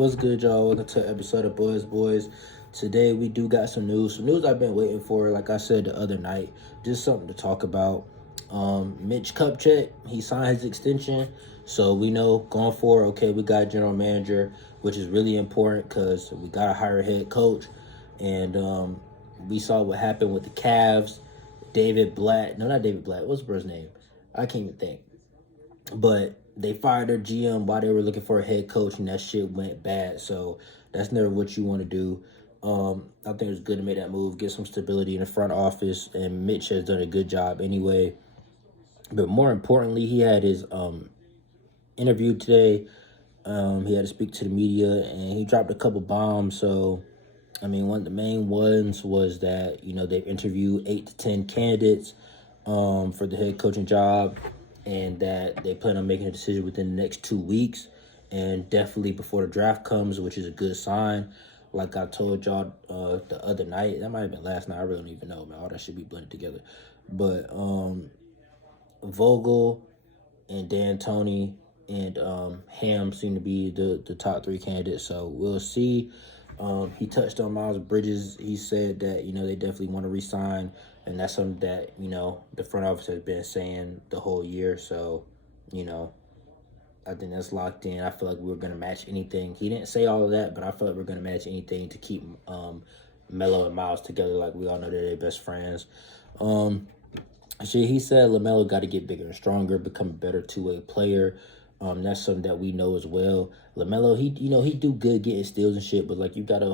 What's good, y'all? Welcome to an episode of Buzz Boys. Today we do got some news. Some news I've been waiting for, like I said the other night. Just something to talk about. Mitch Kupchak, he signed his extension. So we know going forward, okay, we got a general manager, which is really important because we got to hire a head coach. And we saw what happened with the Cavs. David Blatt. No, not David Blatt. What's the brother's name? I can't even think. But they fired their GM while they were looking for a head coach, and that shit went bad. So that's never what you want to do. I think it's good to make that move, get some stability in the front office, and Mitch has done a good job anyway. But more importantly, he had his interview today. He had to speak to the media, and he dropped a couple bombs. So, I mean, one of the main ones was that, they've interviewed 8 to 10 candidates for the head coaching job, and that they plan on making a decision within the next 2 weeks, and definitely before the draft comes, which is a good sign. Like I told y'all the other night, that might have been last night. I really don't even know, man. All that should be blended together. But Vogel and D'Antoni and Ham seem to be the top three candidates. So we'll see. He touched on Miles Bridges. He said that, they definitely want to re-sign, and that's something that, the front office has been saying the whole year. So, I think that's locked in. I feel like we're going to match anything. He didn't say all of that, but I feel like we're going to match anything to keep Melo and Miles together. Like, we all know they're best friends. He said LaMelo got to get bigger and stronger, become a better two-way player. That's something that we know as well. LaMelo, he do good getting steals and shit, but like you gotta,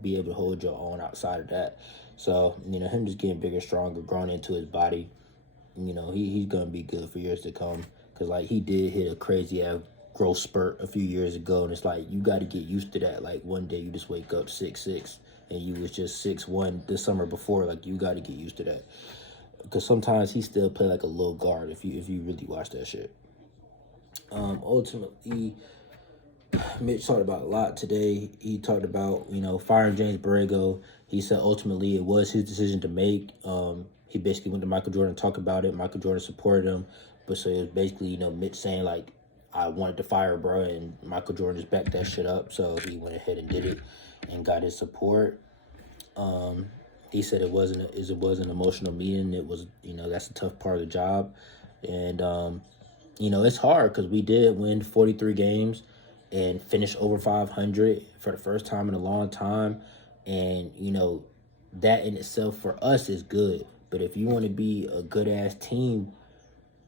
be able to hold your own outside of that. So, him just getting bigger, stronger, growing into his body, he's gonna be good for years to come. Cause like he did hit a crazy ass growth spurt a few years ago, and it's like you got to get used to that. Like one day you just wake up 6'6", and you was just 6'1" the summer before. Like you got to get used to that. Because sometimes he still play like a little guard if you really watch that shit. Ultimately, Mitch talked about a lot today. He talked about, firing James Borrego. He said ultimately it was his decision to make. He basically went to Michael Jordan to talk about it. Michael Jordan supported him. But so it was basically, Mitch saying like, I wanted to fire bro, and Michael Jordan just backed that shit up. So he went ahead and did it and got his support. He said it was an emotional meeting. It was, that's a tough part of the job. And, it's hard because we did win 43 games and finish over 500 for the first time in a long time. And, that in itself for us is good. But if you want to be a good-ass team,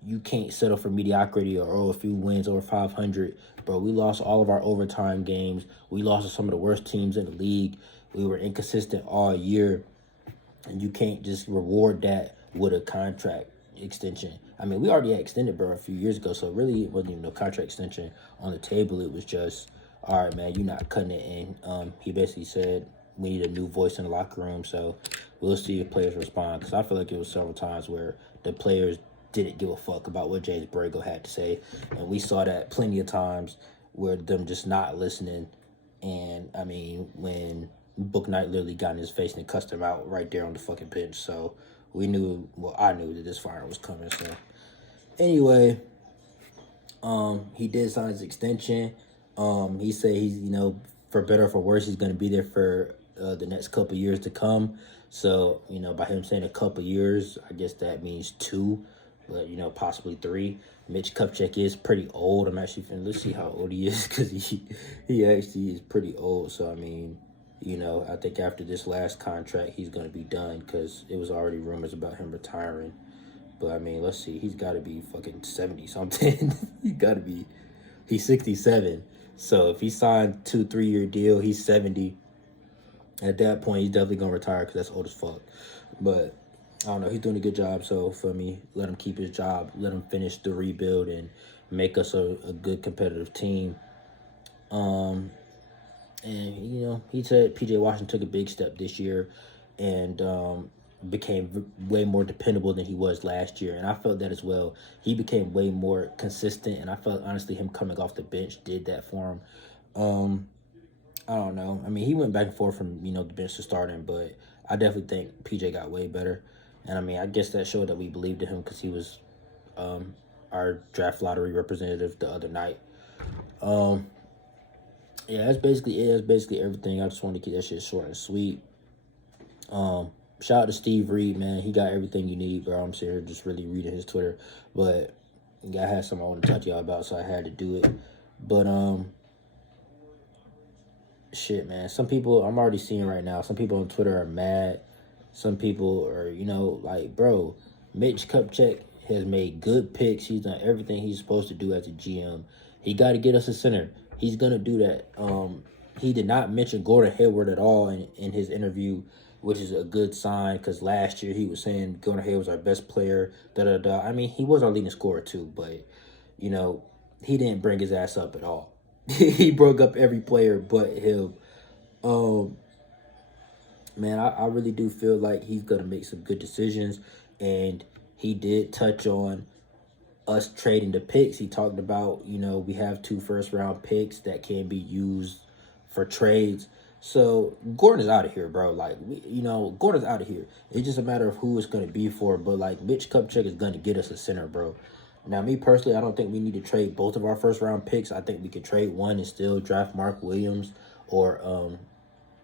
you can't settle for mediocrity or a few wins over 500. Bro, we lost all of our overtime games. We lost to some of the worst teams in the league. We were inconsistent all year. And you can't just reward that with a contract extension. I mean, we already had extended bro a few years ago, so really it wasn't even no contract extension on the table. It was just, all right, man, you're not cutting it. And he basically said we need a new voice in the locker room. So we'll see if players respond, because I feel like it was several times where the players didn't give a fuck about what James Borrego had to say. And we saw that plenty of times where them just not listening. And, I mean, when Book Knight literally got in his face and cussed him out right there on the fucking bench. So I knew that this fire was coming. So anyway, he did sign his extension. He said he's, for better or for worse, he's going to be there for the next couple years to come. So, by him saying a couple years, I guess that means 2, but, possibly 3. Mitch Kupchak is pretty old. Let's see how old he is, because he actually is pretty old. So, I mean, I think after this last contract, he's going to be done, because it was already rumors about him retiring. But, I mean, let's see. He's got to be fucking 70-something. He's 67. So, if he signed 2-3-year deal, he's 70. At that point, he's definitely going to retire, because that's old as fuck. But, I don't know. He's doing a good job. So, for me, let him keep his job. Let him finish the rebuild and make us a good competitive team. And, he said P.J. Washington took a big step this year and became way more dependable than he was last year. And I felt that as well. He became way more consistent, and I felt, honestly, him coming off the bench did that for him. I don't know. I mean, he went back and forth from, the bench to starting, but I definitely think P.J. got way better. And, I mean, I guess that showed that we believed in him, because he was our draft lottery representative the other night. Yeah, that's basically it. That's basically everything. I just wanted to keep that shit short and sweet. Um, Shout out to Steve Reed, man. He got everything you need, bro. I'm sitting here just really reading his Twitter, but yeah, I had something I want to talk to y'all about, so I had to do it. But shit, man. Some people I'm already seeing right now. Some people on Twitter are mad. Some people are, like, bro, Mitch Kupchak has made good picks. He's done everything he's supposed to do as a GM. He got to get us a center. He's gonna do that. He did not mention Gordon Hayward at all in his interview, which is a good sign because last year he was saying Gordon Hayward was our best player. Da da da. I mean, he was our leading scorer too, but you know, he didn't bring his ass up at all. He broke up every player but him. Um, Man, I really do feel like he's gonna make some good decisions, and he did touch on us trading the picks. He talked about, we have 2 first round picks that can be used for trades. So Gordon is out of here, bro. Like, Gordon's out of here. It's just a matter of who it's gonna be for. But like, Mitch Kupchak is gonna get us a center, bro. Now, me personally, I don't think we need to trade both of our 1st round picks. I think we could trade one and still draft Mark Williams or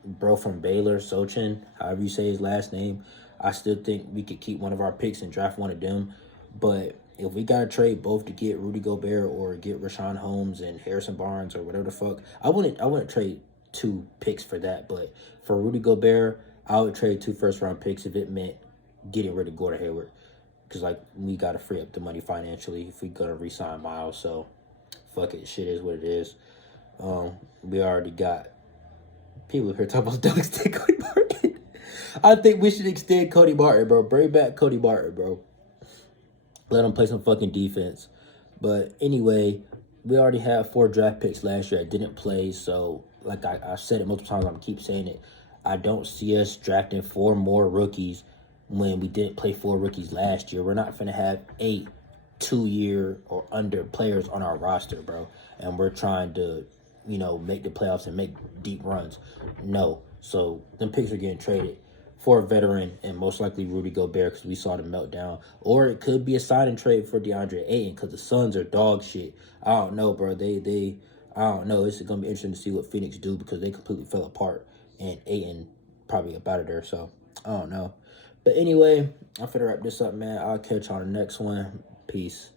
bro from Baylor, Sochin, however you say his last name. I still think we could keep one of our picks and draft one of them. But if we gotta trade both to get Rudy Gobert or get Rashawn Holmes and Harrison Barnes or whatever the fuck, I wouldn't trade 2 picks for that. But for Rudy Gobert, I would trade 2 1st round picks if it meant getting rid of Gordon Hayward. Cause like we gotta free up the money financially if we gonna re-sign Miles. So fuck it, shit is what it is. We already got people here talking about don't extend Cody Martin. I think we should extend Cody Martin, bro. Bring back Cody Martin, bro. Let him play some fucking defense. But anyway, we already had 4 draft picks last year that didn't play. So, like I've said it multiple times, I'm gonna keep saying it. I don't see us drafting 4 more rookies when we didn't play 4 rookies last year. We're not gonna have 8 2-year or under players on our roster, bro. And we're trying to, make the playoffs and make deep runs. No. So them picks are getting traded for a veteran and most likely Rudy Gobert because we saw the meltdown. Or it could be a sign and trade for DeAndre Ayton because the Suns are dog shit. I don't know, bro. I don't know. It's gonna be interesting to see what Phoenix do because they completely fell apart and Ayton probably up out of there. So I don't know. But anyway, I'm finna wrap this up, man. I'll catch you on the next one. Peace.